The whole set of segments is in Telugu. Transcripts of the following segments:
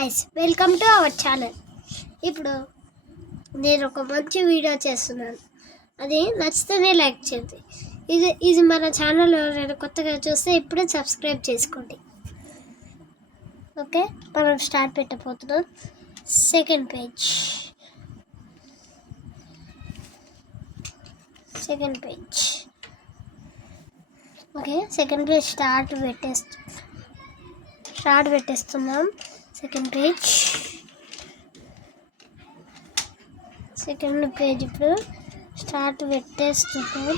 Guys welcome to our channel. ఇప్పుడు నేను ఒక మంచి వీడియో చేస్తున్నాను. అది నచ్చితేనే లైక్ చేయండి. ఇది మన ఛానల్ ఎవరైనా కొత్తగా చూస్తే ఇప్పుడే సబ్స్క్రైబ్ చేసుకోండి. ఓకే, మనం స్టార్ట్ పెట్టబోతున్నాం. Second page okay, second page start పెట్టేస్తున్నాం. సెకండ్ పేజ్ ఇప్పుడు స్టార్ట్ పెట్టేస్తున్నాం.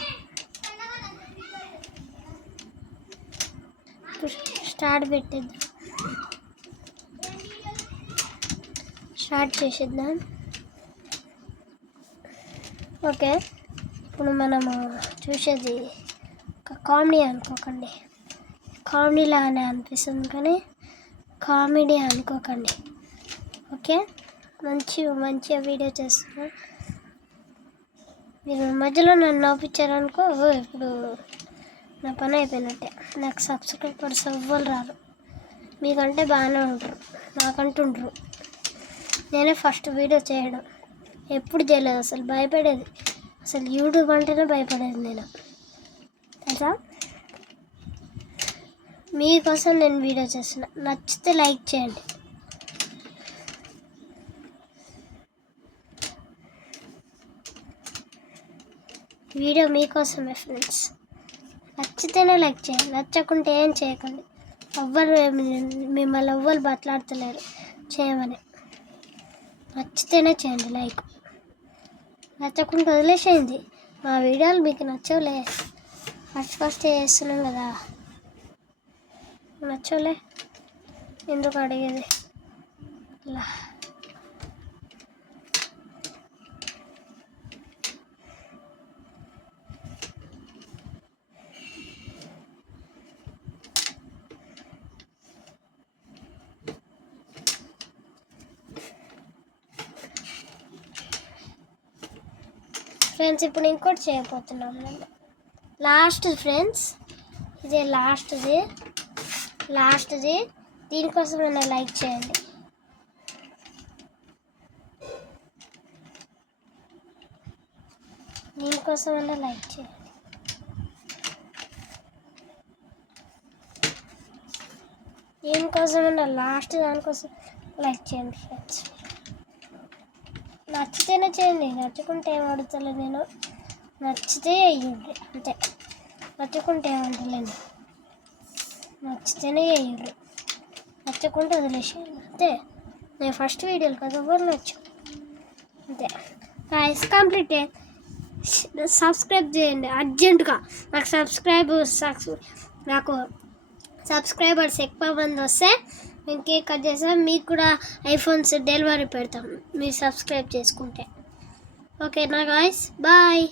స్టార్ట్ చేసేద్దాం. ఓకే, ఇప్పుడు మనము చూసేది ఒక కామెడీ అనుకోకండి. కామెడీలానే అనిపిస్తుంది కానీ కామెడీ అనుకోకండి. ఓకే, మంచిగా వీడియో చేస్తున్నా. మీరు మధ్యలో నన్ను నవ్వించారనుకో, ఇప్పుడు నా పని అయిపోయినట్టే. నాకు సబ్స్క్రైబర్స్ ఎవ్వరు రారు. మీకంటే బాగానే ఉంటారు, నాకంటుండ్రు. నేనే ఫస్ట్ వీడియో చేయడం, ఎప్పుడు చేయలేదు. అసలు భయపడేది, అసలు యూట్యూబ్ అంటేనే భయపడేది నేను, తెలుసా. మీకోసం నేను వీడియో చేస్తున్నా. నచ్చితే లైక్ చేయండి. వీడియో మీకోసమే ఫ్రెండ్స్. నచ్చితేనే లైక్ చేయండి, నచ్చకుంటే ఏం చేయకండి. మిమ్మల్ని ఎవ్వరు బట్లాడతలేరు చేయమని. నచ్చితేనే చేయండి లైక్, నచ్చకుంటే వదిలేసేయండి. మా వీడియోలు మీకు నచ్చవులే, ఫస్ట్ చేస్తున్నాం కదా, నచ్చవులే ఎందుకు అడిగేది. ఇలా ఫ్రెండ్స్, ఇప్పుడు ఇంకోటి చేయబోతున్నాం నేను. లాస్ట్ ఫ్రెండ్స్, ఇదే లాస్ట్ది. దీనికోసమైనా లైక్ చేయండి. దీనికోసమైనా లైక్ చేయండి. దీనికోసమైనా లాస్ట్ దానికోసం లైక్ చేయండి ఫ్రెండ్స్. నచ్చితేనే చేయండి, నచ్చుకుంటే ఏం అడుగుతలే నేను. నచ్చితే అయ్యండి అంతే, నచ్చుకుంటే ఏమంటలేండి. నచ్చితేనే అయ్యండి, నచ్చకుంటే వదిలేసేయండి అంతే. నేను ఫస్ట్ వీడియోలు కదా, ఎవరు నచ్చు అంతే. Guys complete. సబ్స్క్రైబ్ చేయండి అర్జెంటుగా. నాకు సబ్స్క్రైబర్స్ ఎక్కువ మంది వస్తే మేము కేక్ కట్ చేస్తాం. మీకు కూడా ఐఫోన్స్ డెలివరీ పెడతాం మీరు సబ్స్క్రైబ్ చేసుకుంటే. ఓకేనా గైస్, బాయ్.